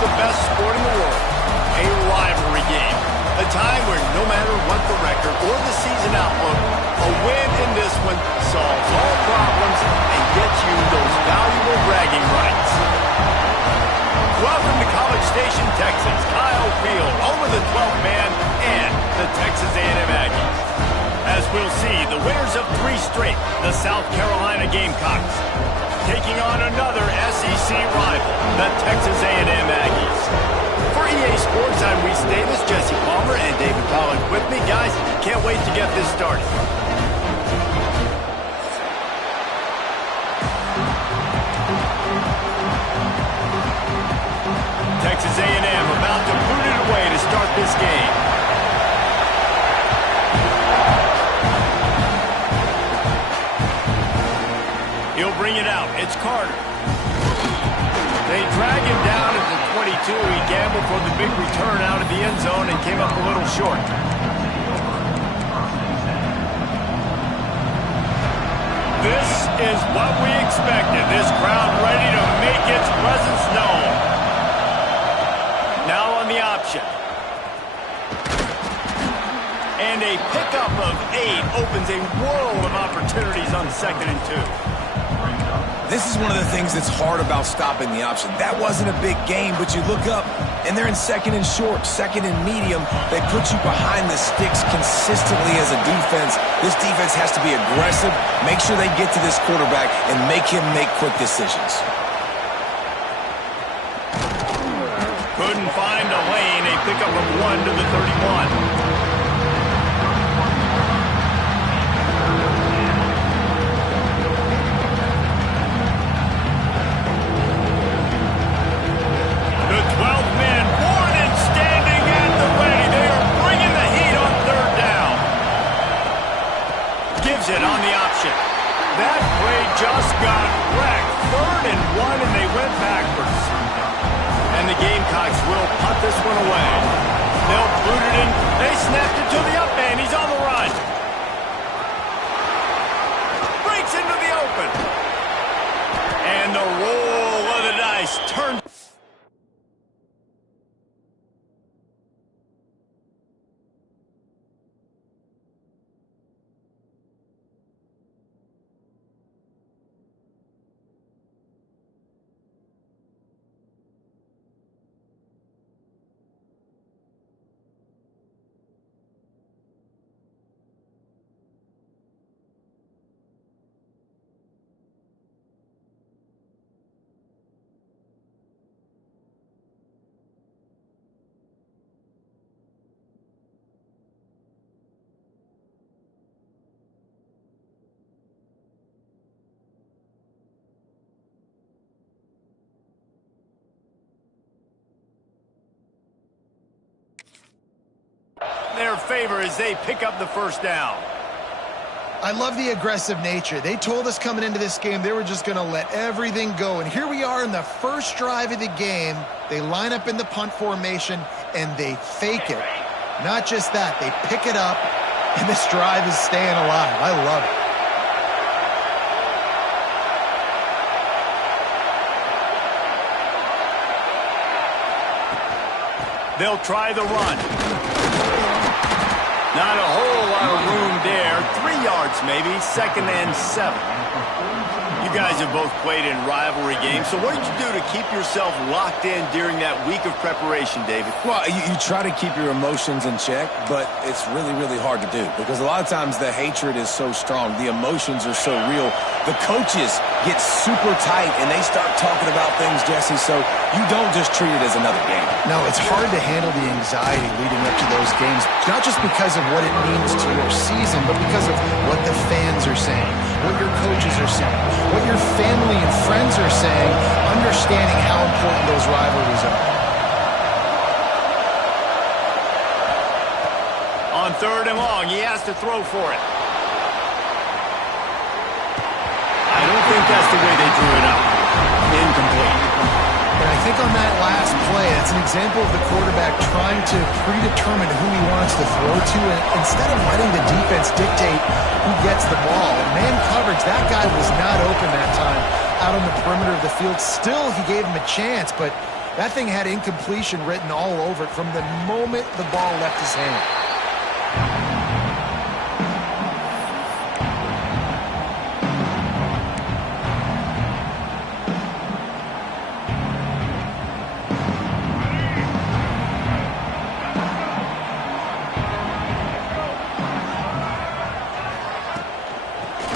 the best sport in the world, a rivalry game. A time where no matter what the record or the season outlook, a win in this one solves all problems and gets you those valuable bragging rights. Welcome to College Station, Texas. Kyle Field, home of the 12th man and the Texas A&M Aggies. As we'll see, the winners of 3 straight, the South Carolina Gamecocks, taking on another SEC rival, the Texas A&M Aggies. For EA Sports, I'm Reese Davis, Jesse Palmer, and David Pollack with me. Guys, can't wait to get this started. Texas A&M about to boot it away to start this game. He'll bring it out. It's Carter. They drag him down at the 22. He gambled for the big return out of the end zone and came up a little short. This is what we expected. This crowd ready to make its presence known. Now on the option. And a pickup of 8 opens a world of opportunities on 2nd and 2. This is one of the things that's hard about stopping the option. That wasn't a big gain, but you look up, and they're in 2nd and short, 2nd and medium. They put you behind the sticks consistently as a defense. This defense has to be aggressive, make sure they get to this quarterback, and make him make quick decisions. Couldn't find a lane. A pickup of 1 to the 31. It on the option. That play just got wrecked. 3rd and 1, and they went backwards. And the Gamecocks will punt this one away. They'll boot it in. They snapped it to the up man. He's on the run. Breaks into the open. And the roll of the dice turns. Their favor as they pick up the first down. I love the aggressive nature. They told us coming into this game they were just going to let everything go. And here we are in the first drive of the game. They line up in the punt formation, and they fake it. Not just that, they pick it up, and this drive is staying alive. I love it. They'll try the run. Not a whole lot of room there. 3 yards maybe, 2nd and 7. You guys have both played in rivalry games, so what did you do to keep yourself locked in during that week of preparation, David? Well, you try to keep your emotions in check, but it's really, really hard to do because a lot of times the hatred is so strong. The emotions are so real. The coaches get super tight, and they start talking about things, Jesse, so you don't just treat it as another game. No, it's hard to handle the anxiety leading up to those games, not just because of what it means to your season, but because of what the fans are saying, what your coaches are saying, what your family and friends are saying, understanding how important those rivalries are. On 3rd and long, he has to throw for it. I don't think that's the way they drew it up. Incomplete. And I think on that last play, it's an example of the quarterback trying to predetermine who he wants to throw to, and instead of letting the defense dictate who gets the ball. Man coverage, that guy was not open that time out on the perimeter of the field. Still, he gave him a chance, but That thing had incompletion written all over it from the moment the ball left his hand.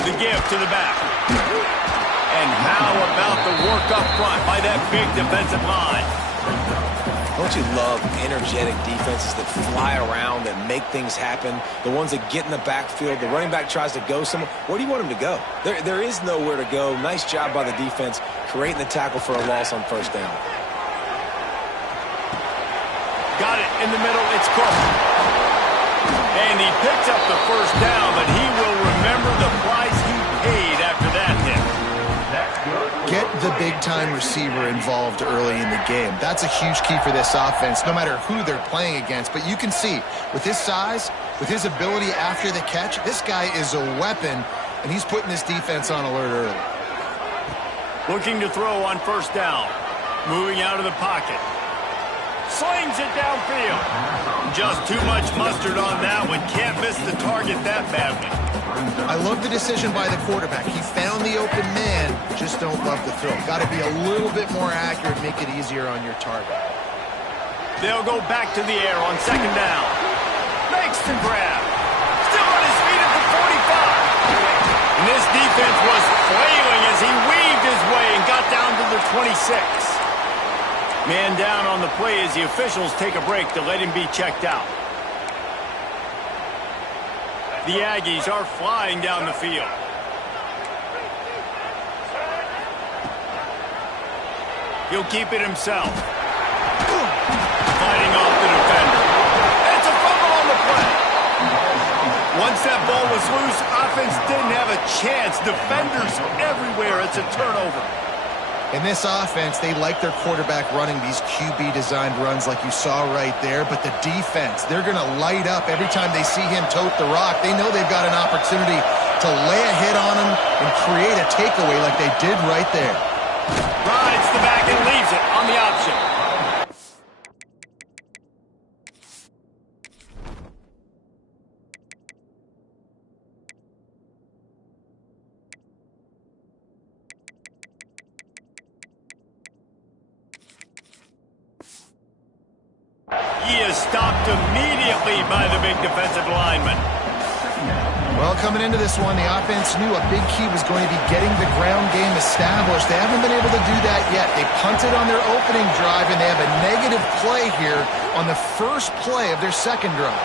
The give to the back. And how about the work up front by that big defensive line? Don't you love energetic defenses that fly around, that make things happen? The ones that get in the backfield, the running back tries to go somewhere. Where do you want him to go? There is nowhere to go. Nice job by the defense, creating the tackle for a loss on first down. Got it in the middle. It's Cook. And he picks up the first down, but he will remember the price he paid after that hit. Get the big-time receiver involved early in the game. That's a huge key for this offense, no matter who they're playing against. But you can see, with his size, with his ability after the catch, this guy is a weapon, and he's putting this defense on alert early. Looking to throw on first down. Moving out of the pocket. Slings it downfield. Just too much mustard on that one. Can't miss the target that badly. I love the decision by the quarterback. He found the open man, just don't love the throw. Got to be a little bit more accurate, make it easier on your target. They'll go back to the air on second down. Makes the grab. Still on his feet at the 45. And this defense was flailing as he weaved his way and got down to the 26. Man down on the play as the officials take a break to let him be checked out. The Aggies are flying down the field. He'll keep it himself. Fighting off the defender. It's a fumble on the play. Once that ball was loose, offense didn't have a chance. Defenders everywhere. It's a turnover. In this offense, they like their quarterback running these QB-designed runs like you saw right there, but the defense, they're going to light up every time they see him tote the rock. They know they've got an opportunity to lay a hit on him and create a takeaway like they did right there. Rides the back and leaves it on the option. He is stopped immediately by the big defensive lineman. Well, coming into this one, the offense knew a big key was going to be getting the ground game established. They haven't been able to do that yet. They punted on their opening drive, and they have a negative play here on the first play of their second drive.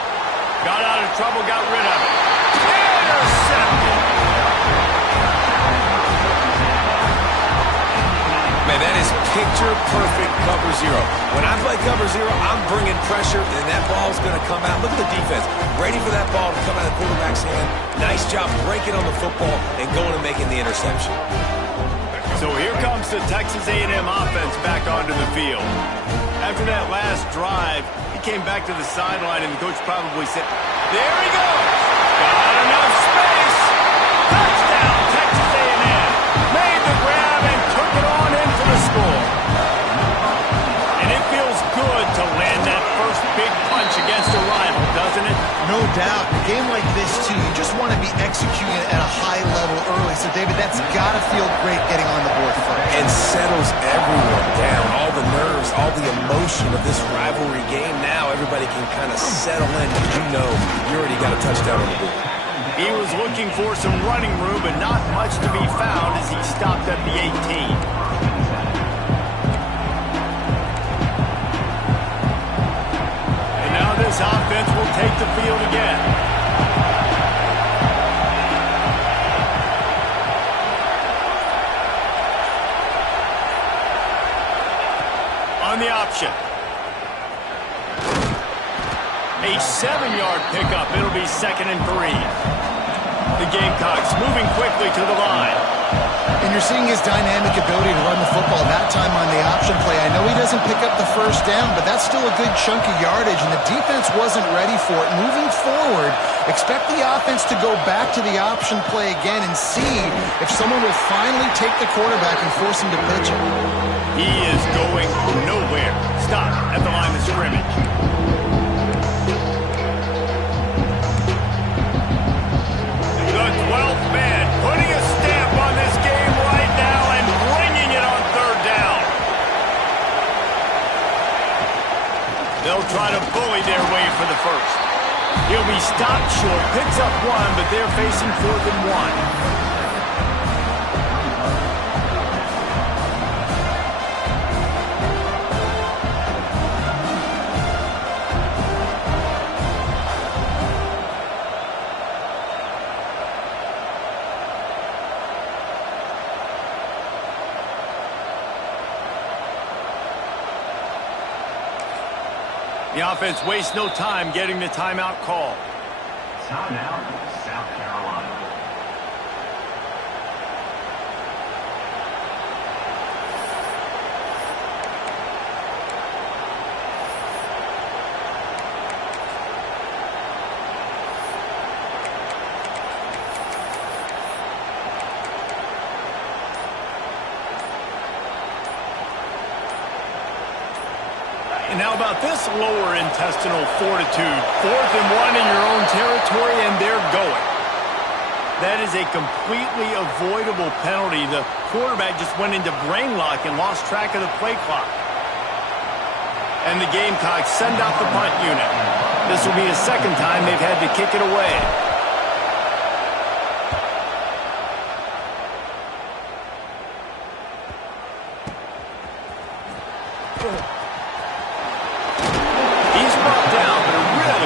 Got out of trouble, got rid of it. Intercepted. Man, that is picture-perfect cover zero. When I play cover zero, I'm bringing pressure, and that ball's going to come out. Look at the defense. Ready for that ball to come out of the quarterback's hand. Nice job breaking on the football and going and making the interception. So here comes the Texas A&M offense back onto the field. After that last drive, he came back to the sideline, and the coach probably said, there he goes. Got enough space. Touchdown, Texas A&M. Made the grab and took it on in for the score. And it feels good to land that first big punch against a rival, doesn't it? No doubt. In a game like this, too, you just want to be executing at a high level early. So, David, that's got to feel great getting on the board first. And settles everyone down. All the nerves, all the emotion of this rivalry game. Now everybody can kind of settle in because you know you already got a touchdown on the board. He was looking for some running room, but not much to be found as he stopped at the 18. And now this offense will take the field again. On the option. A 7-yard pickup. It'll be 2nd and 3. The Gamecocks moving quickly to the line. And you're seeing his dynamic ability to run the football that time on the option play. I know he doesn't pick up the first down, but that's still a good chunk of yardage, and the defense wasn't ready for it. Moving forward, expect the offense to go back to the option play again and see if someone will finally take the quarterback and force him to pitch it. He is going nowhere. Stop at the line of scrimmage. The 12th man putting a stamp on this game right now and bringing it on third down. They'll try to bully their way for the first. He'll be stopped short, picks up one, but they're facing 4th and 1. The offense wastes no time getting the timeout call. Timeout, South Carolina. And how about this lower intestinal fortitude? 4th and 1 in your own territory, and they're going. That is a completely avoidable penalty. The quarterback just went into brain lock and lost track of the play clock. And the Gamecocks send out the punt unit. This will be the second time they've had to kick it away.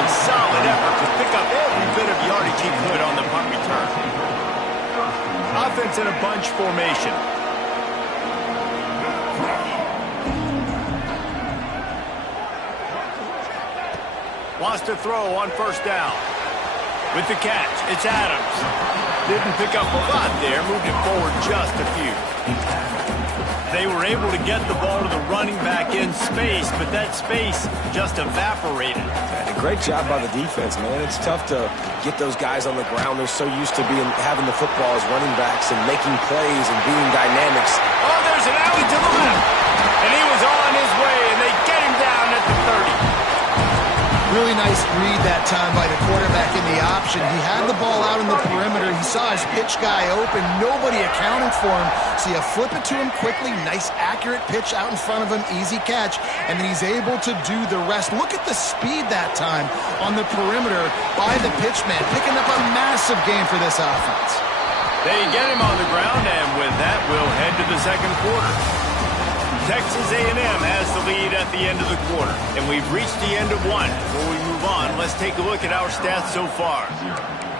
Solid effort to pick up every bit of yardage he could on the punt return. Offense in a bunch formation. Wants to throw on first down. With the catch, it's Adams. Didn't pick up a lot there, moved it forward just a few. They were able to get the ball to the running back in space, but that space just evaporated. And a great job by the defense, man. It's tough to get those guys on the ground. They're so used to having the football as running backs and making plays and being dynamics. Oh, there's an alley to the left. And he was on his way, and they get him down at the 30. Really nice read that time by the quarterback in the option. He had the ball out in the perimeter. He saw his pitch guy open. Nobody accounted for him. So you flip it to him quickly. Nice, accurate pitch out in front of him. Easy catch. And then he's able to do the rest. Look at the speed that time on the perimeter by the pitchman. Picking up a massive gain for this offense. They get him on the ground, and with that, we'll head to the second quarter. Texas A&M has the lead at the end of the quarter, and we've reached the end of one. Before we move on, let's take a look at our stats so far.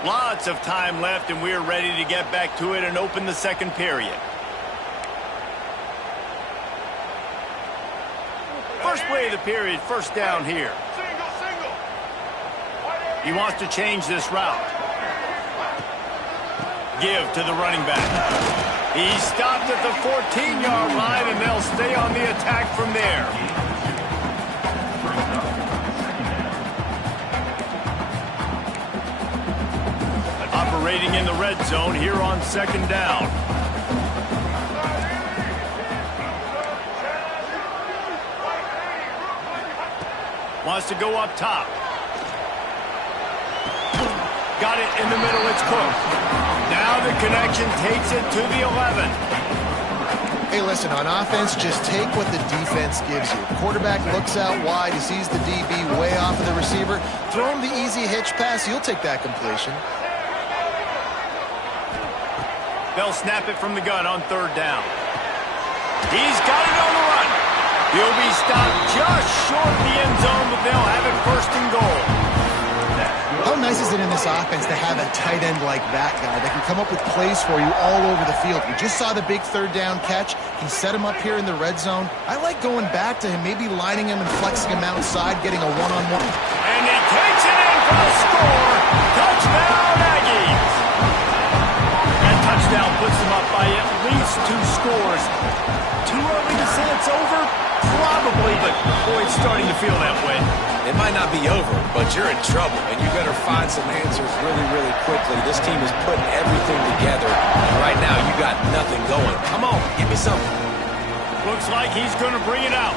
Lots of time left, and we're ready to get back to it and open the second period. First play of the period, first down here. He wants to change this route. Give to the running back. He stopped at the 14-yard line, and they'll stay on the attack from there. Operating in the red zone here on second down. Wants to go up top. Got it in the middle, it's Cook. Now the connection takes it to the 11. Hey, listen, on offense, just take what the defense gives you. Quarterback looks out wide, he sees the DB way off of the receiver. Throw him the easy hitch pass, you'll take that completion. They'll snap it from the gun on third down. He's got it on the run. He'll be stopped just short of the end zone, but they'll have it first and goal. How nice is it in this offense to have a tight end like that guy that can come up with plays for you all over the field? We just saw the big third down catch. He set him up here in the red zone. I like going back to him, maybe lining him and flexing him outside, getting a one-on-one. And he takes it in for a score. Touchdown, Aggies. That touchdown puts them up by at least but boy, it's starting to feel that way. It might not be over, but you're in trouble, and you better find some answers really, really quickly. This team is putting everything together, and right now you got nothing going. Come on, give me something. Looks like he's going to bring it out.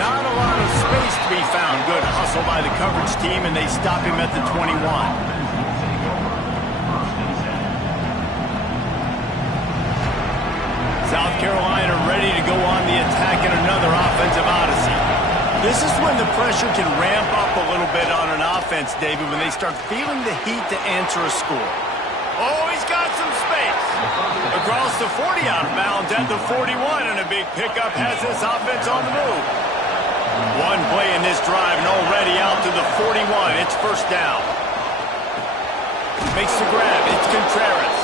Not a lot of space to be found. Good hustle by the coverage team, and they stop him at the 21. South Carolina ready to go on the attack in another offensive odyssey. This is when the pressure can ramp up a little bit on an offense, David, when they start feeling the heat to answer a score. Oh, he's got some space. Across the 40 out of bounds at the 41, and a big pickup has this offense on the move. One play in this drive, and already out to the 41. It's first down. Makes the grab. It's Contreras.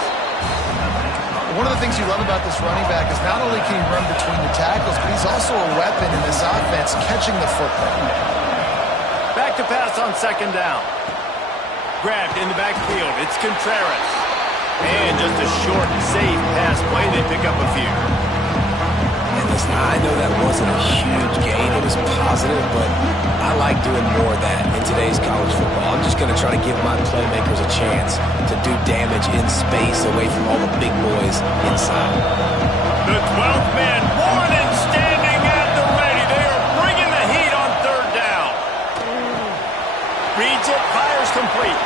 One of the things you love about this running back is not only can he run between the tackles, but he's also a weapon in this offense, catching the football. Back to pass on second down. Grabbed in the backfield. It's Contreras. And just a short, safe pass play. They pick up a few. And listen, I know that wasn't a huge gain. It was positive, but I like doing more of that in today's college football. I'm just going to try to give my playmakers a chance to do damage in space away from all the big boys inside. The 12th man, Warren, standing at the ready. They are bringing the heat on third down. Reads it, fires complete.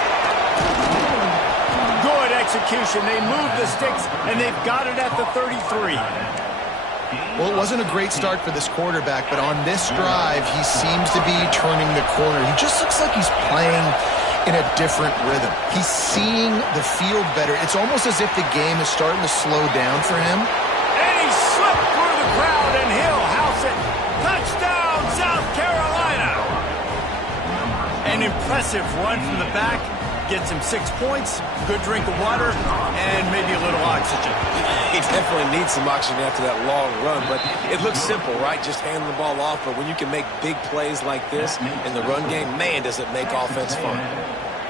Good execution. They move the sticks, and they've got it at the 33. Well, it wasn't a great start for this quarterback, but on this drive, he seems to be turning the corner. He just looks like he's playing in a different rhythm. He's seeing the field better. It's almost as if the game is starting to slow down for him. And he slipped through the crowd, and he'll house it. Touchdown, South Carolina! An impressive run from the back. Gets him 6 points, good drink of water, and maybe a little oxygen. He definitely needs some oxygen after that long run, but it looks simple, right? Just handing the ball off, but when you can make big plays like this in the run game, man, does it make offense fun.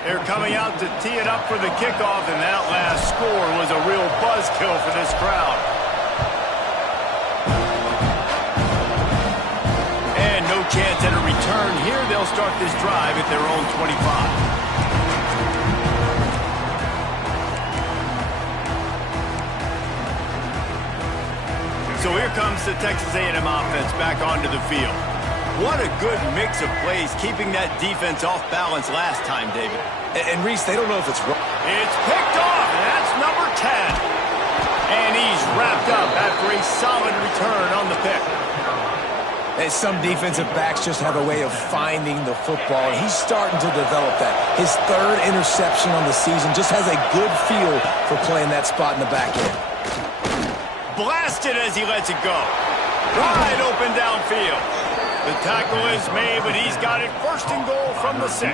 They're coming out to tee it up for the kickoff, and that last score was a real buzzkill for this crowd. And no chance at a return here. They'll start this drive at their own 25. So here comes the Texas A&M offense back onto the field. What a good mix of plays, keeping that defense off balance last time, David. And Reese, they don't know if it's wrong. It's picked off, and that's number 10. And he's wrapped up after a solid return on the pick. And some defensive backs just have a way of finding the football, and he's starting to develop that. His third interception on the season just has a good feel for playing that spot in the back end. Blasted as he lets it go. Wide open downfield. The tackle is made, but he's got it first and goal from the 6.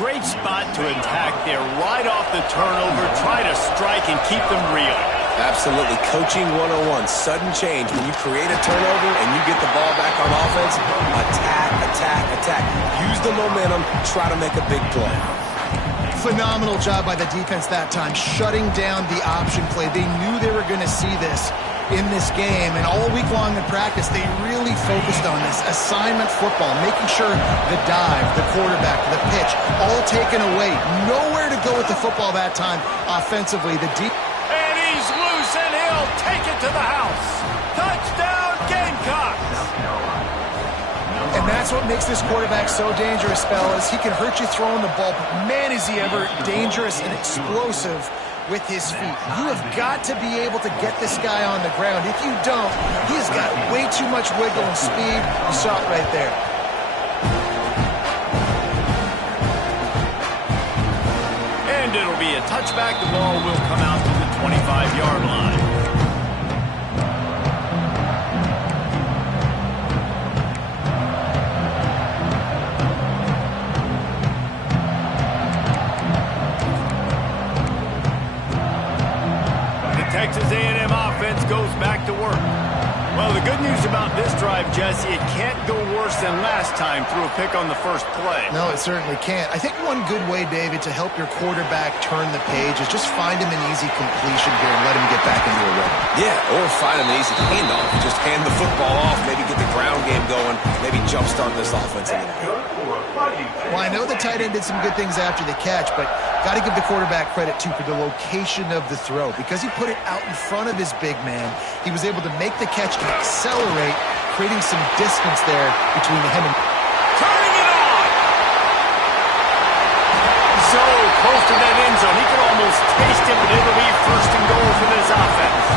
Great spot to attack there. Right off the turnover, try to strike and keep them reeling. Absolutely. Coaching 101. Sudden change. When you create a turnover and you get the ball back on offense, attack, attack, attack. Use the momentum. Try to make a big play. Phenomenal job by the defense that time, shutting down the option play. They knew they were going to see this in this game, and all week long in practice, they really focused on this assignment football, making sure the dive, the quarterback, the pitch, all taken away. Nowhere to go with the football that time offensively. And he's loose, and he'll take it to the house. Touchdown, Gamecocks! And that's what makes this quarterback so dangerous, fellas. He can hurt you throwing the ball, but man, is he ever dangerous and explosive with his feet. You have got to be able to get this guy on the ground. If you don't, he's got way too much wiggle and speed. You saw it right there. And it'll be a touchback. The ball will come out to the 25-yard line. Texas A&M offense goes back to work. Well, the good news about this drive, Jesse, it can't go worse than last time through a pick on the first play. No, it certainly can't. I think one good way, David, to help your quarterback turn the page is just find him an easy completion here and let him get back into a rhythm. Yeah, or find an easy handoff. Just hand the football off, maybe get the ground game going, maybe jumpstart this offense a little bit. Well, I know the tight end did some good things after the catch, but got to give the quarterback credit, too, for the location of the throw. Because he put it out in front of his big man, he was able to make the catch and accelerate, creating some distance there between him and... Turning it on! So close to that end zone, he could almost taste it, but it'll be first and goal for this offense.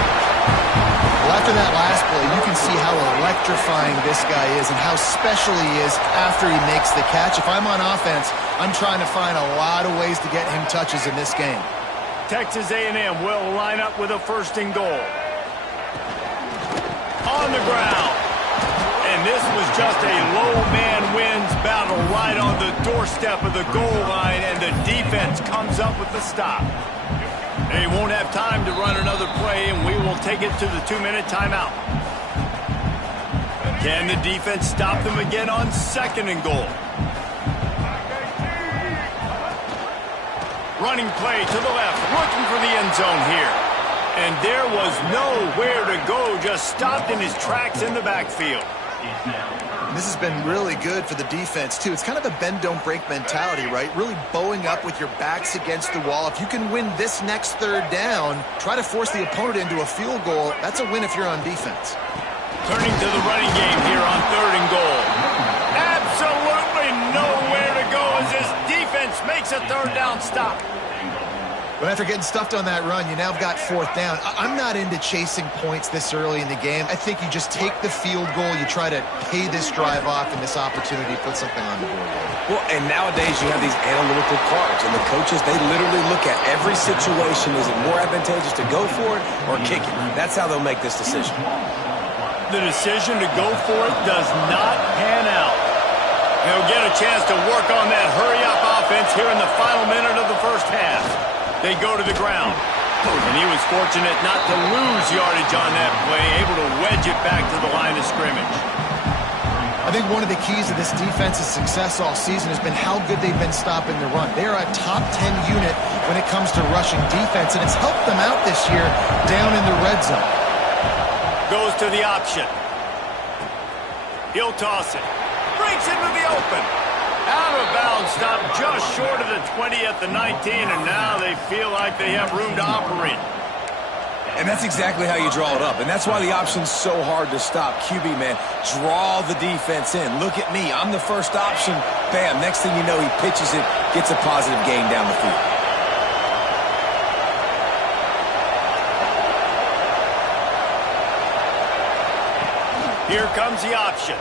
Well, after that last play, you can see how electrifying this guy is and how special he is after he makes the catch. If I'm on offense, I'm trying to find a lot of ways to get him touches in this game. Texas A&M will line up with a first and goal. On the ground. And this was just a low man wins battle right on the doorstep of the goal line, and the defense comes up with the stop. They won't have time to run another play, and we will take it to the 2-minute timeout. Can the defense stop them again on second and goal? Running play to the left, looking for the end zone here. And there was nowhere to go, just stopped in his tracks in the backfield. This has been really good for the defense, too. It's kind of a bend-don't-break mentality, right? Really bowing up with your backs against the wall. If you can win this next third down, try to force the opponent into a field goal. That's a win if you're on defense. Turning to the running game here on third and goal. Absolutely nowhere to go as this defense makes a third down stop. But after getting stuffed on that run, you now have got fourth down. I'm not into chasing points this early in the game. I think you just take the field goal. You try to pay this drive off and this opportunity, put something on the board. Well, and nowadays you have these analytical cards, and the coaches, they literally look at every situation. Is it more advantageous to go for it or kick it? That's how they'll make this decision. The decision to go for it does not pan out. They'll get a chance to work on that hurry-up offense here in the final minute of the first half. They go to the ground. And he was fortunate not to lose yardage on that play, able to wedge it back to the line of scrimmage. I think one of the keys to this defense's success all season has been how good they've been stopping the run. They are a top 10 unit when it comes to rushing defense, and it's helped them out this year down in the red zone. Goes to the option. He'll toss it. Breaks into the open. Out of bounds, stopped just short of the 20 at the 19, and now they feel like they have room to operate. And that's exactly how you draw it up, and that's why the option's so hard to stop. QB, man, draw the defense in. Look at me. I'm the first option. Bam, next thing you know, he pitches it, gets a positive gain down the field. Here comes the option.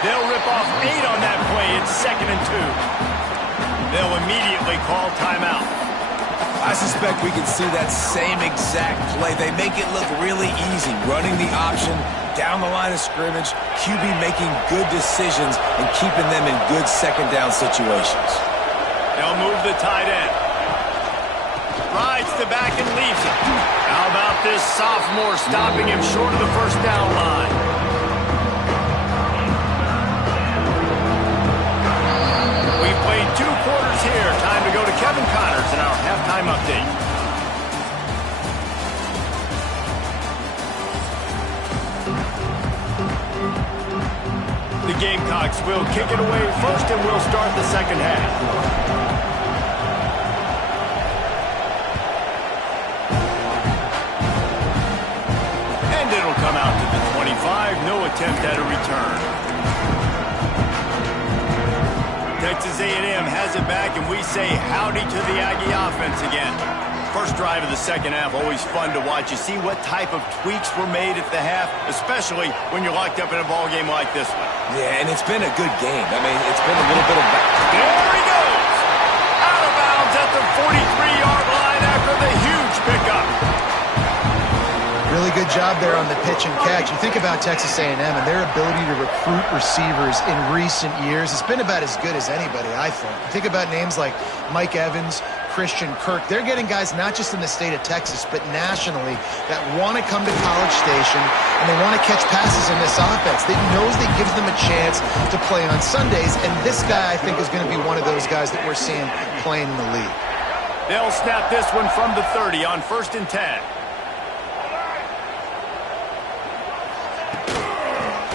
They'll rip off 8 on that play. It's 2nd and 2. They'll immediately call timeout. I suspect we can see that same exact play. They make it look really easy, running the option down the line of scrimmage, QB making good decisions and keeping them in good second down situations. They'll move the tight end. Rides the back and leaves it. How about this sophomore stopping him short of the first down line? We've played 2 quarters here. Time to go to Kevin Connors in our halftime update. The Gamecocks will kick it away first, and we'll start the second half. And it'll come out to the 25. No attempt at a return. Texas A&M has it back, and we say howdy to the Aggie offense again. First drive of the second half, always fun to watch. You see what type of tweaks were made at the half, especially when you're locked up in a ball game like this one. Yeah, and it's been a good game. I mean, it's been a little bit of... There he goes! Out of bounds at the 43-yard line after the huge pickup. Really good job there on the pitch and catch. You think about Texas A&M and their ability to recruit receivers in recent years. It's been about as good as anybody, I think. You think about names like Mike Evans, Christian Kirk. They're getting guys not just in the state of Texas, but nationally that want to come to College Station, and they want to catch passes in this offense. They knows they gives them a chance to play on Sundays, and this guy, I think, is going to be one of those guys that we're seeing playing in the league. They'll snap this one from the 30 on 1st and 10.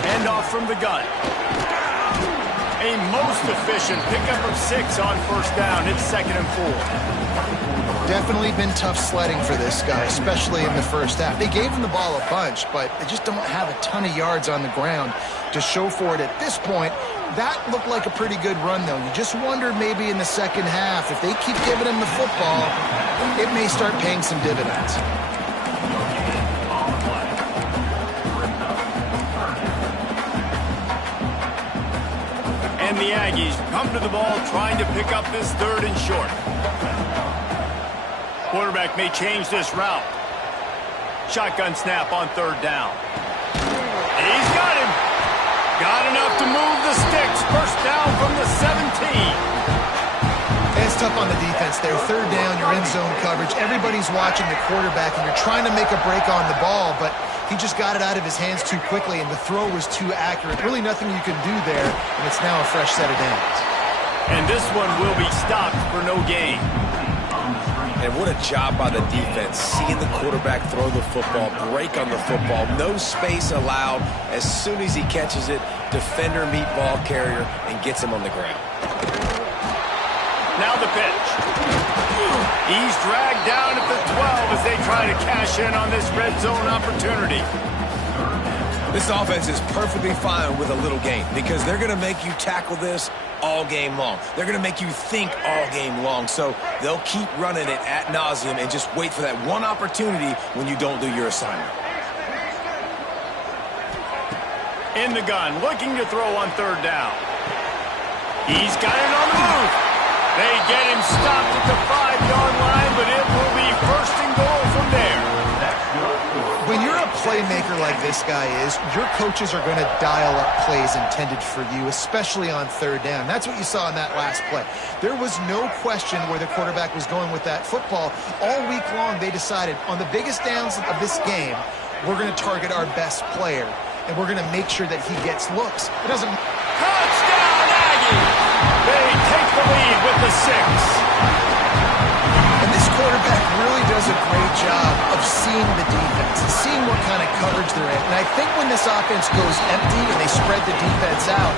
Hand off from the gun. A most efficient pickup of 6 on 1st down. It's 2nd and 4. Definitely been tough sledding for this guy, especially in the first half. They gave him the ball a bunch, but they just don't have a ton of yards on the ground to show for it at this point. That looked like a pretty good run, though. You just wonder maybe in the second half, if they keep giving him the football, it may start paying some dividends. And the Aggies come to the ball trying to pick up this 3rd and short. Quarterback may change this route. Shotgun snap on 3rd down. He's got him. Got enough to move the sticks. 1st down from the 17. It's tough on the defense there. 3rd down, you're in zone coverage. Everybody's watching the quarterback, and you're trying to make a break on the ball, but he just got it out of his hands too quickly, and the throw was too accurate. Really nothing you can do there, and it's now a fresh set of downs. And this one will be stopped for no gain. And what a job by the defense, seeing the quarterback throw the football, break on the football, no space allowed. As soon as he catches it, defender meet ball carrier and gets him on the ground. Now the pitch. He's dragged down at the 12 as they try to cash in on this red zone opportunity. This offense is perfectly fine with a little game because they're going to make you tackle this all game long. They're going to make you think all game long. So they'll keep running it ad nauseum and just wait for that one opportunity when you don't do your assignment. In the gun, looking to throw on 3rd down. He's got it on the move. They get him stopped at the 5-yard line, but it will be 1st and goal from there. When you're a playmaker like this guy is, your coaches are going to dial up plays intended for you, especially on 3rd down. That's what you saw in that last play. There was no question where the quarterback was going with that football. All week long, they decided on the biggest downs of this game, we're going to target our best player, and we're going to make sure that he gets looks. It doesn't... Touchdown, Aggies! They take the lead with the 6. And this quarterback really does a great job of seeing the defense and seeing what kind of coverage they're in. And I think when this offense goes empty and they spread the defense out,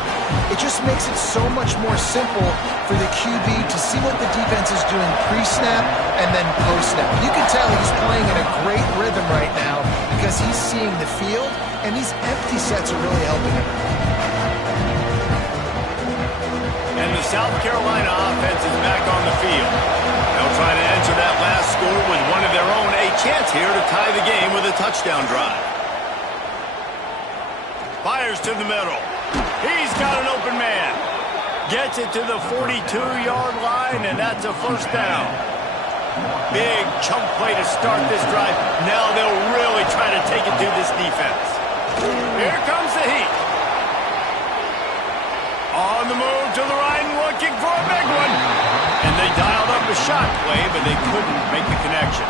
it just makes it so much more simple for the QB to see what the defense is doing pre-snap and then post-snap. You can tell he's playing in a great rhythm right now because he's seeing the field, and these empty sets are really helping him. And the South Carolina offense is back on the field. They'll try to answer that last score with one of their own. A chance here to tie the game with a touchdown drive. Fires to the middle. He's got an open man. Gets it to the 42-yard line, and that's a 1st down. Big chunk play to start this drive. Now they'll really try to take it to this defense. Here comes the heat. On the move to the right, looking for a big one. And they dialed up a shot play, but they couldn't make the connection.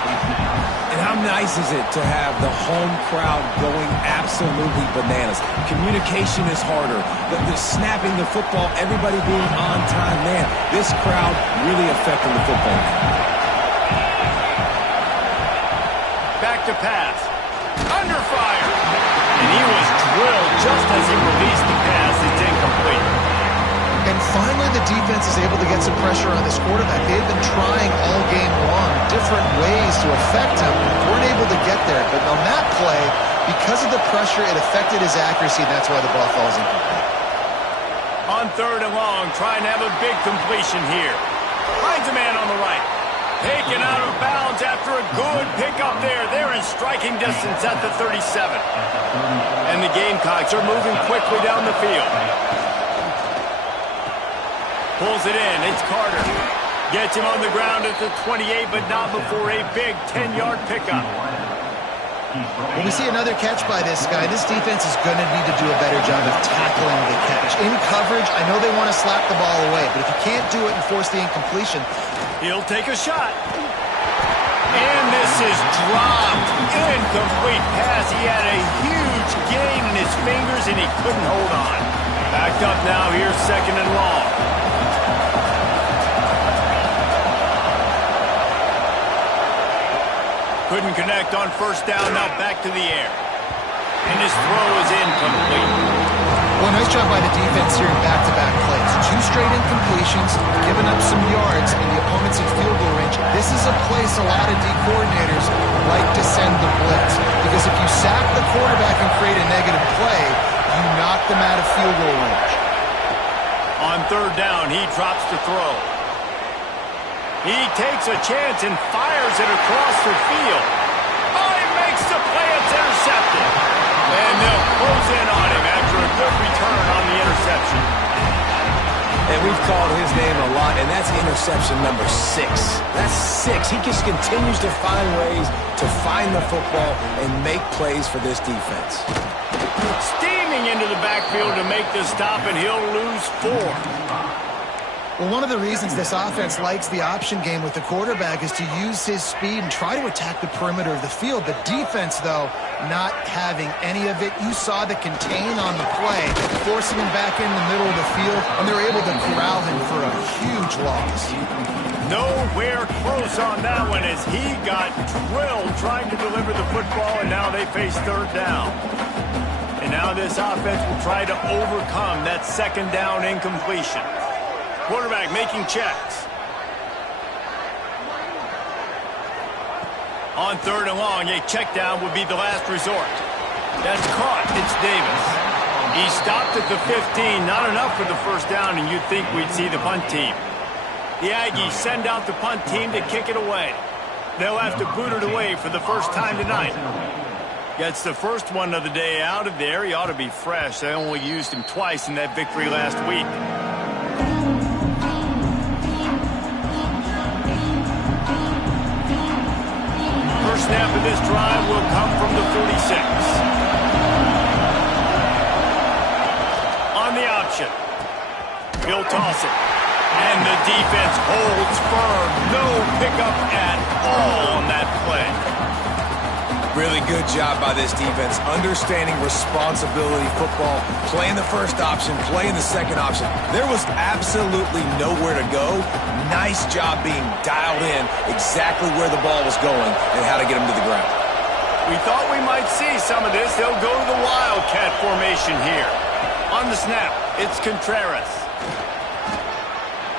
And how nice is it to have the home crowd going absolutely bananas? Communication is harder. The snapping the football, everybody being on time. Man, this crowd really affecting the football. Back to pass. Under fire. And he was drilled just as he released the pass. It's incomplete. And finally, the defense is able to get some pressure on this quarterback. They've been trying all game long different ways to affect him. Weren't able to get there. But on that play, because of the pressure, it affected his accuracy, and that's why the ball falls incomplete. On 3rd and long, trying to have a big completion here. Finds a man on the right. Taken out of bounds after a good pickup there. They're in striking distance at the 37. And the Gamecocks are moving quickly down the field. Pulls it in. It's Carter. Gets him on the ground at the 28, but not before a big 10-yard pickup. When we see another catch by this guy, this defense is going to need to do a better job of tackling the catch. In coverage, I know they want to slap the ball away, but if you can't do it and force the incompletion, He'll take a shot. And this is dropped. Incomplete pass. He had a huge gain in his fingers, and he couldn't hold on. Backed up now. Here's second and long. Couldn't connect on first down. Now back to the air. And his throw is incomplete. Well, nice job by the defense here in back-to-back plays. 2 straight incompletions, giving up some yards, and the opponent's in field goal range. This is a place a lot of D coordinators like to send the blitz. Because if you sack the quarterback and create a negative play, you knock them out of field goal range. On third down, he drops to throw. He takes a chance and fires it across the field. Oh, he makes the play. It's intercepted. And they'll close in on him after a good return on the interception. And we've called his name a lot, and that's interception number 6. That's 6. He just continues to find ways to find the football and make plays for this defense. Steaming into the backfield to make the stop, and he'll lose 4. Well, one of the reasons this offense likes the option game with the quarterback is to use his speed and try to attack the perimeter of the field. The defense, though, not having any of it. You saw the contain on the play, forcing him back in the middle of the field, and they're able to corral him for a huge loss. Nowhere close on that one as he got drilled trying to deliver the football, and now they face third down. And now this offense will try to overcome that second down incompletion. Quarterback making checks. On third and long, a check down would be the last resort. That's caught. It's Davis. He stopped at the 15. Not enough for the first down, and you'd think we'd see the punt team. The Aggies send out the punt team to kick it away. They'll have to boot it away for the first time tonight. Gets the first one of the day out of there. He ought to be fresh. They only used him twice in that victory last week. First snap of this drive will come from the 46. On the option. He'll toss it. And the defense holds firm. No pickup at all on that play. Really good job by this defense, understanding responsibility football, playing the first option, playing the second option. There was absolutely nowhere to go. Nice job being dialed in exactly where the ball was going and how to get him to the ground. We thought we might see some of this. They'll go to the Wildcat formation here. On the snap, it's Contreras.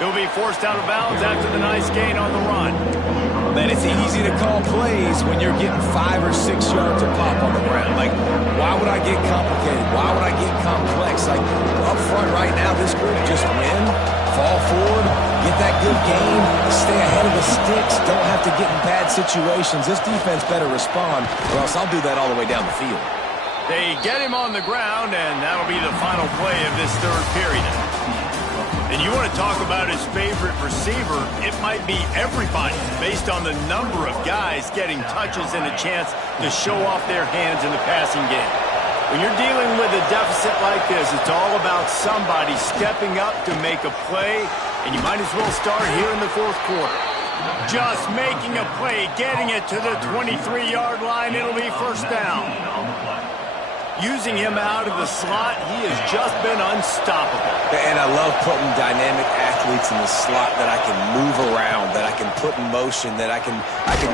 He'll be forced out of bounds after the nice gain on the run. Man, it's easy to call plays when you're getting 5 or 6 yards of pop on the ground. Like, why would I get complicated? Why would I get complex? Like, up front right now, this group just win, fall forward, get that good game, stay ahead of the sticks, don't have to get in bad situations. This defense better respond, or else I'll do that all the way down the field. They get him on the ground, and that'll be the final play of this third period. And you want to talk about his favorite receiver, it might be everybody based on the number of guys getting touches and a chance to show off their hands in the passing game. When you're dealing with a deficit like this, it's all about somebody stepping up to make a play, and you might as well start here in the fourth quarter. Just making a play, getting it to the 23-yard line, it'll be first down. Using him out of the slot, he has just been unstoppable. And I love putting dynamic athletes in the slot that I can move around, that I can put in motion, that I can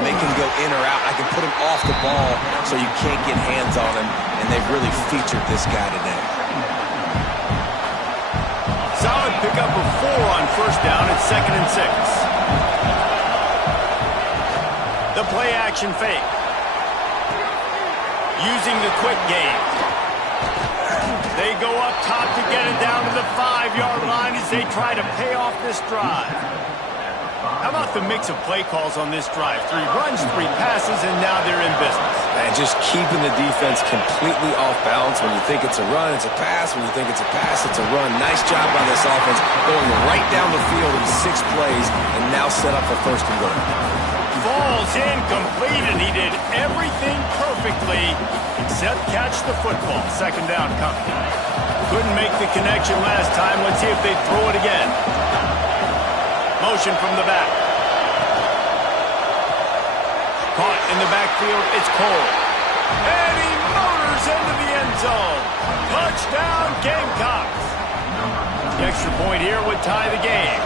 make him go in or out. I can put him off the ball so you can't get hands on him, and they've really featured this guy today. Solid pickup of 4 on first down at 2nd and 6. The play action fake. Using the quick game. They go up top to get it down to the 5-yard line as they try to pay off this drive. How about the mix of play calls on this drive? 3 runs, 3 passes, and now they're in business. And just keeping the defense completely off balance. When you think it's a run, it's a pass. When you think it's a pass, it's a run. Nice job by this offense, going right down the field in 6 plays and now set up for first and goal. Falls incomplete, and he did everything perfectly except catch the football. Second down coming. Couldn't make the connection last time. Let's see if they throw it again. Motion from the back. In the backfield, it's Cole. And he motors into the end zone. Touchdown, Gamecocks. The extra point here would tie the game.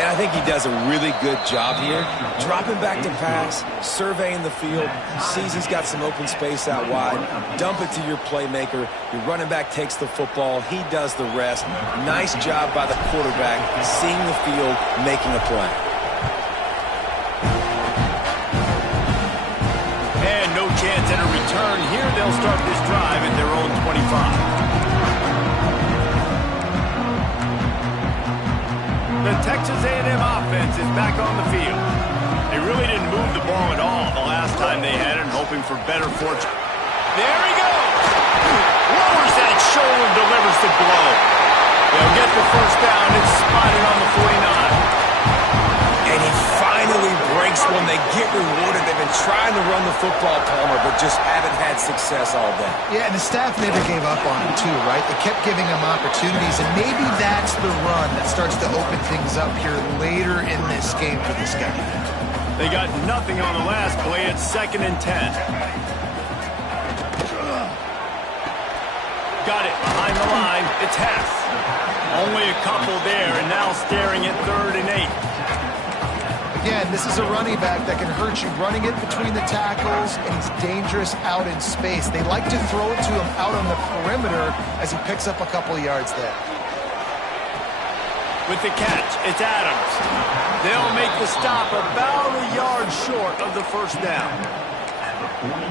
And I think he does a really good job here. Dropping back to pass, surveying the field, sees he's got some open space out wide. Dump it to your playmaker. Your running back takes the football. He does the rest. Nice job by the quarterback, seeing the field, making a play. And no chance at a return. Here they'll start this drive at their own 25. The Texas A&M offense is back on the field. They really didn't move the ball at all the last time they had it, hoping for better fortune. There he goes! Lowers that shoulder, delivers the blow. They'll get the first down. It's spotted on the 49. And he finally breaks one. They get rewarded. They've been trying to run the football, Palmer, but just haven't had success all day. Yeah, and the staff never gave up on him, too, right? They kept giving him opportunities, and maybe that's the run that starts to open things up here later in this game for this guy. They got nothing on the last play. It's 2nd and 10. Got it behind the line. It's Hess. Only a couple there, and now staring at 3rd and 8. Again, this is a running back that can hurt you, running it between the tackles, and he's dangerous out in space. They like to throw it to him out on the perimeter as he picks up a couple of yards there. With the catch, it's Adams. They'll make the stop about a yard short of the first down.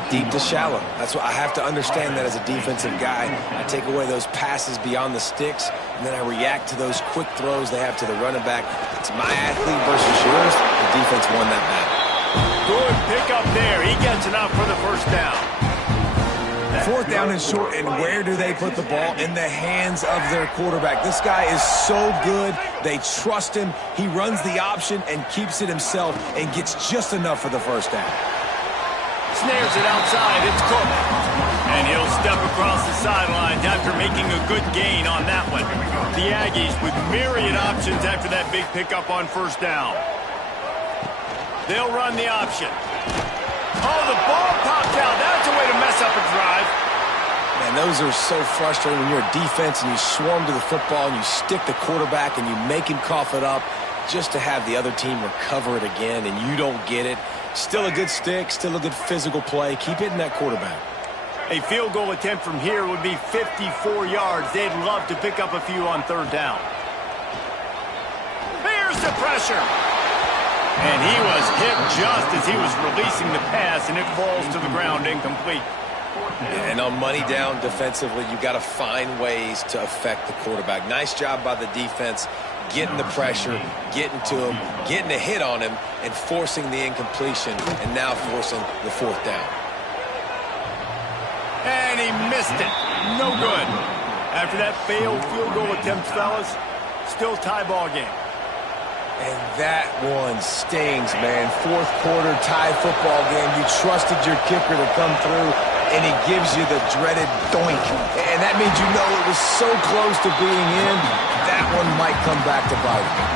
Deep to shallow. That's what I have to understand that as a defensive guy. I take away those passes beyond the sticks, and then I react to those quick throws they have to the running back. It's my athlete versus yours. The defense won that battle. Good pickup there. He gets enough for the first down. 4th down and short, and where do they put the ball? In the hands of their quarterback. This guy is so good. They trust him. He runs the option and keeps it himself and gets just enough for the first down. Snares it outside. It's Cook. And he'll step across the sidelines after making a good gain on that one. The Aggies with myriad options after that big pickup on first down. They'll run the option. Oh, the ball popped out. That's a way to mess up a drive. Man, those are so frustrating when you're a defense and you swarm to the football and you stick the quarterback and you make him cough it up just to have the other team recover it again and you don't get it. Still a good stick, still a good physical play. Keep hitting that quarterback. A field goal attempt from here would be 54 yards. They'd love to pick up a few on 3rd down. Here's the pressure. And he was hit just as he was releasing the pass, and it falls to the ground incomplete. And on money down defensively, you got to find ways to affect the quarterback. Nice job by the defense, getting the pressure, getting to him, getting a hit on him, and forcing the incompletion, and now forcing the 4th down. And he missed it. No good. After that failed field goal attempt, fellas, still tie ball game. And that one stings, man. 4th quarter tie football game. You trusted your kicker to come through, and he gives you the dreaded doink. And that means you know it was so close to being in, that one might come back to bite him.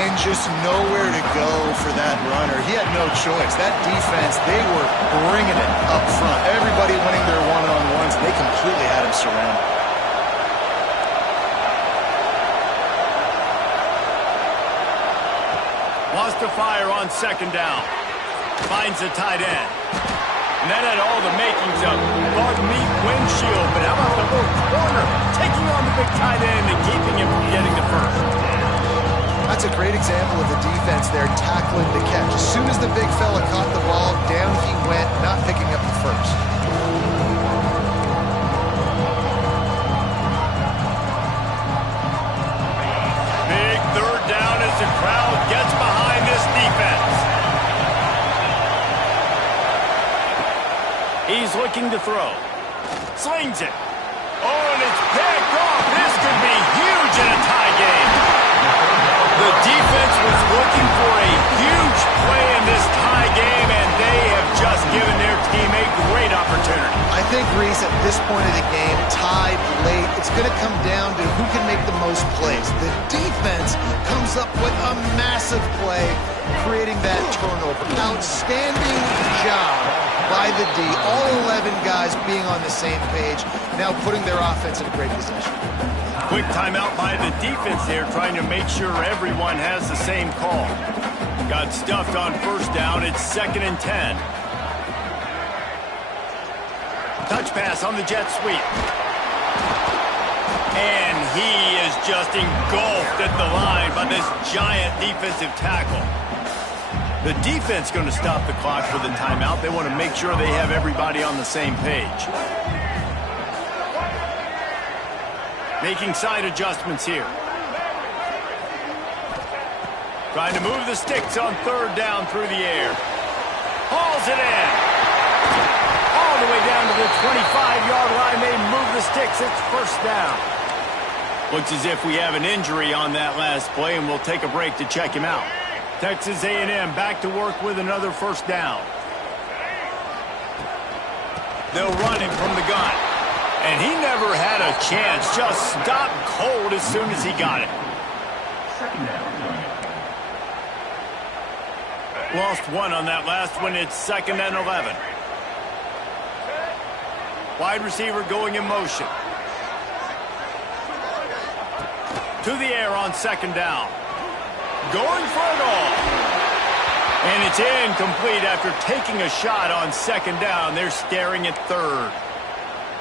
And just nowhere to go for that runner. He had no choice. That defense, they were bringing it up front. Everybody winning their one-on-ones, and they completely had him surrounded. Wants to fire on 2nd down. Finds the tight end. And that had all the makings of bug meat windshield. But how about the little corner taking on the big tight end and keeping him from getting the first? That's a great example of the defense there tackling the catch. As soon as the big fella caught the ball, down he went, not picking up the first. Big 3rd down as the crowd gets behind this defense. He's looking to throw. Slings it. Oh, and it's picked off. This could be huge in a tie game. The defense was looking for a huge play in this tie game, and they have just given their team a great opportunity. I think agrees at this point of the game, tied late, it's going to come down to who can make the most plays. The defense comes up with a massive play, creating that turnover. Outstanding job by the D. All 11 guys being on the same page, now putting their offense in a great position. Quick timeout by the defense there, trying to make sure everyone has the same call. Got stuffed on first down. It's 2nd and 10. Touch pass on the jet sweep. And he is just engulfed at the line by this giant defensive tackle. The defense going to stop the clock for the timeout. They want to make sure they have everybody on the same page. Making side adjustments here. Trying to move the sticks on 3rd down through the air. Hauls it in. All the way down to the 25-yard line. They move the sticks. It's 1st down. Looks as if we have an injury on that last play, and we'll take a break to check him out. Texas A&M back to work with another 1st down. They'll run him from the gun. And he never had a chance. Just stopped cold as soon as he got it. 2nd down. Lost one on that last one. It's 2nd and 11. Wide receiver going in motion. To the air on 2nd down. Going for it all. And it's incomplete after taking a shot on 2nd down. They're staring at 3rd.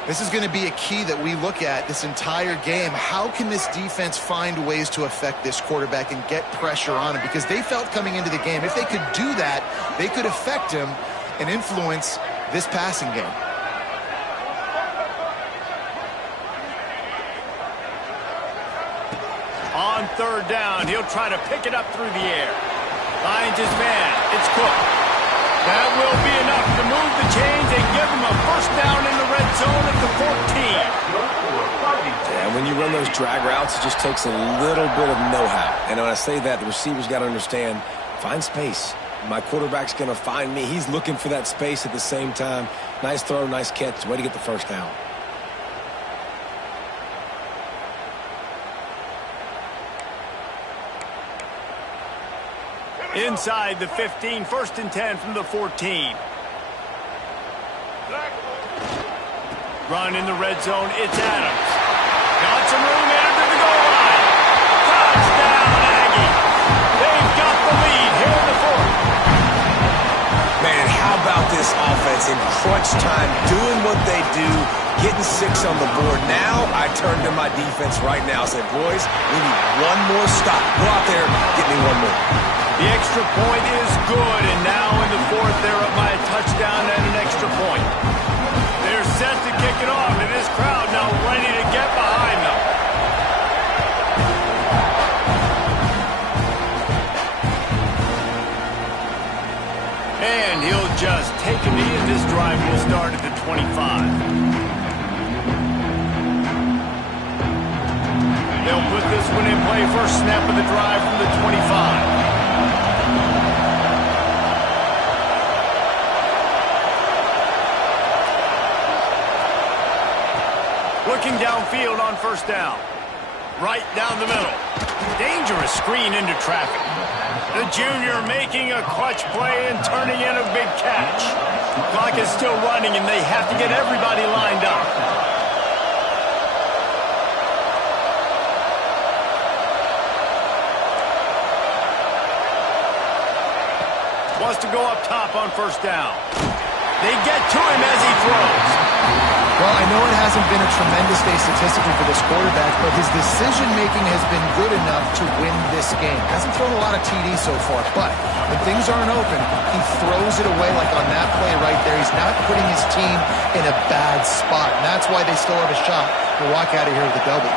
This is going to be a key that we look at this entire game. How can this defense find ways to affect this quarterback and get pressure on him? Because they felt coming into the game, if they could do that, they could affect him and influence this passing game. On 3rd down, he'll try to pick it up through the air. Finds his man. It's Cook. That will be enough to move the chains and give him a 1st down in the red zone at the 14. And when you run those drag routes, it just takes a little bit of know-how. And when I say that, the receiver's got to understand, find space. My quarterback's going to find me. He's looking for that space at the same time. Nice throw, nice catch. Way to get the 1st down. Inside the 15, 1st and 10 from the 14. Run in the red zone, it's Adams. Got some room into the goal line. Touchdown, Aggie. They've got the lead here in the 4th. Man, how about this offense in crunch time, doing what they do, getting 6 on the board. Now I turn to my defense right now and say, boys, we need one more stop. Go out there, get me one more. The extra point is good, and now in the 4th, they're up by a touchdown and an extra point. They're set to kick it off, and this crowd now ready to get behind them. And he'll just take a knee, and this drive will start at the 25. They'll put this one in play. First snap of the drive from the 25. Looking downfield on 1st down. Right down the middle. Dangerous screen into traffic. The junior making a clutch play and turning in a big catch. Clock is still running, and they have to get everybody lined up. Wants to go up top on 1st down. They get to him as he throws. Well, I know it hasn't been a tremendous day statistically for this quarterback, but his decision-making has been good enough to win this game. Hasn't thrown a lot of TDs so far, but when things aren't open, he throws it away like on that play right there. He's not putting his team in a bad spot, and that's why they still have a shot to walk out of here with a W.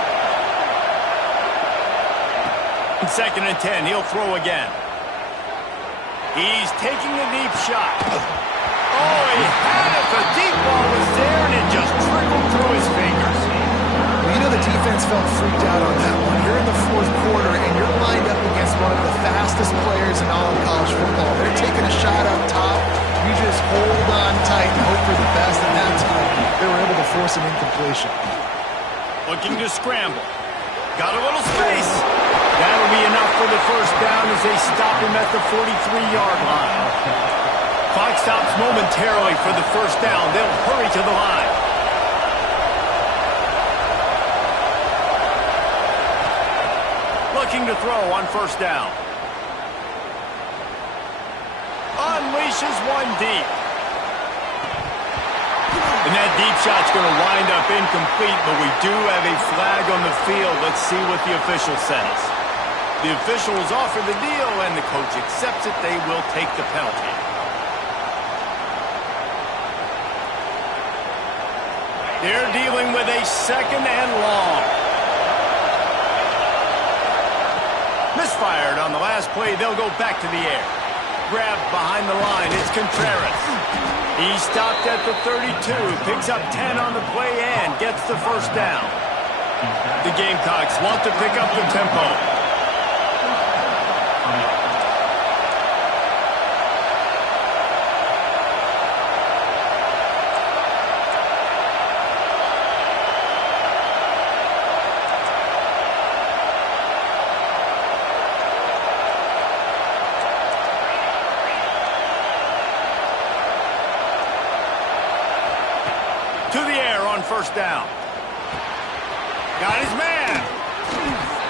2nd and 10, he'll throw again. He's taking a deep shot. Oh, he had it. The deep ball was there, and it just trickled through his fingers. Well, you know the defense felt freaked out on that one. You're in the 4th quarter, and you're lined up against one of the fastest players in all of college football. They're taking a shot up top. You just hold on tight and hope for the best, and that's they were able to force an incompletion. Looking to scramble. Got a little space. That'll be enough for the first down as they stop him at the 43-yard line. Clock stops momentarily for the first down. They'll hurry to the line. Looking to throw on first down. Unleashes one deep. And that deep shot's going to wind up incomplete, but we do have a flag on the field. Let's see what the official says. The officials offer the deal, and the coach accepts it. They will take the penalty. They're dealing with a second and long. Misfired on the last play. They'll go back to the air. Grabbed behind the line. It's Contreras. He stopped at the 32. Picks up 10 on the play and gets the first down. The Gamecocks want to pick up the tempo. To the air on first down. Got his man.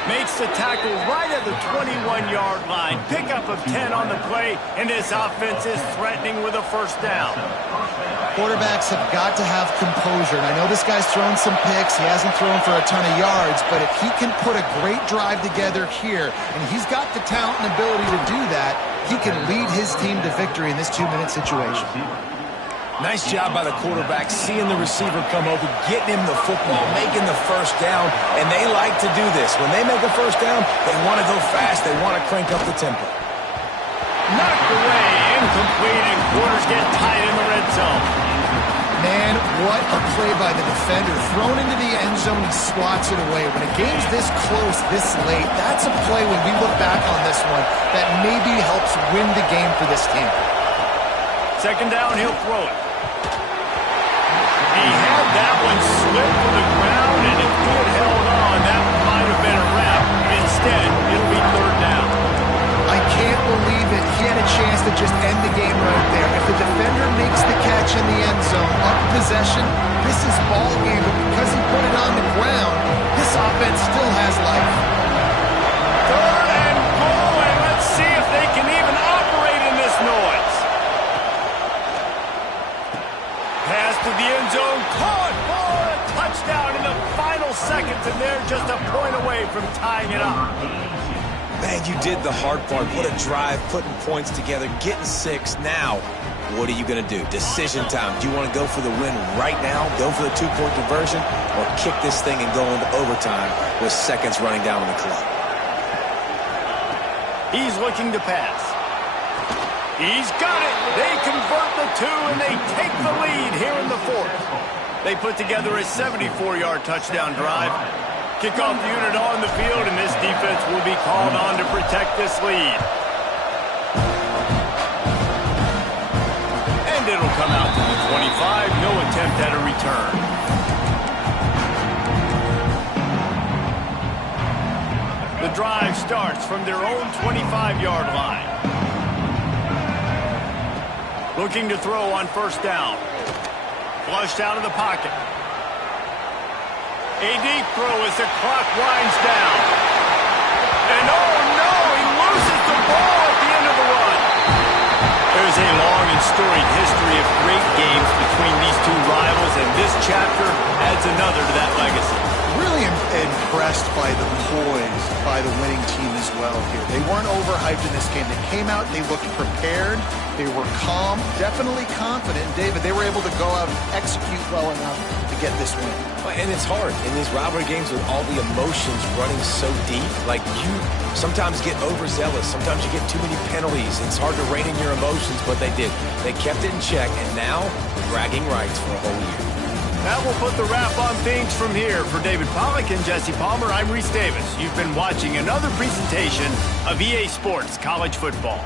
Makes the tackle right at the 21-yard line. Pickup of 10 on the play, and this offense is threatening with a first down. Quarterbacks have got to have composure. And I know this guy's thrown some picks. He hasn't thrown for a ton of yards, but if he can put a great drive together here, and he's got the talent and ability to do that, he can lead his team to victory in this 2-minute situation. Nice job by the quarterback, seeing the receiver come over, getting him the football, making the first down, and they like to do this. When they make a first down, they want to go fast. They want to crank up the tempo. Knocked away, incomplete, and quarters get tight in the red zone. Man, what a play by the defender. Thrown into the end zone, he swats it away. When a game's this close, this late, that's a play when we look back on this one that maybe helps win the game for this team. Second down, he'll throw it. He had that one slip to the ground, and if he had held on, that might have been a wrap. Instead, it'll be third down. I can't believe it. He had a chance to just end the game right there. If the defender makes the catch in the end zone, up possession, this is ball game. But because he put it on the ground, this offense still has life. Third and goal, and let's see if they can even operate in this noise. Pass to the end zone, caught for a touchdown in the final seconds, and they're just a point away from tying it up. Man, you did the hard part. What a drive, putting points together, getting 6. Now, what are you going to do? Decision time. Do you want to go for the win right now, go for the 2-point conversion, or kick this thing and go into overtime with seconds running down on the clock? He's looking to pass. He's got it. They convert the 2, and they take the lead here in the 4th. They put together a 74-yard touchdown drive. Kickoff unit on the field, and this defense will be called on to protect this lead. And it'll come out to the 25. No attempt at a return. The drive starts from their own 25-yard line. Looking to throw on first down. Flushed out of the pocket. A deep throw as the clock winds down. And oh no, he loses the ball at the end of the run. There's a long and storied history of great games between these two rivals, and this chapter adds another to that legacy. Really impressed by the poise by the winning team as well here. They weren't overhyped in this game. They came out, they looked prepared, they were calm, definitely confident. David, they were able to go out and execute well enough to get this win. And it's hard in these rivalry games with all the emotions running so deep. Like, you sometimes get overzealous. Sometimes you get too many penalties. It's hard to rein in your emotions, but they did. They kept it in check, and now bragging rights for a whole year. That will put the wrap on things from here. For David Pollack and Jesse Palmer, I'm Reese Davis. You've been watching another presentation of EA Sports College Football.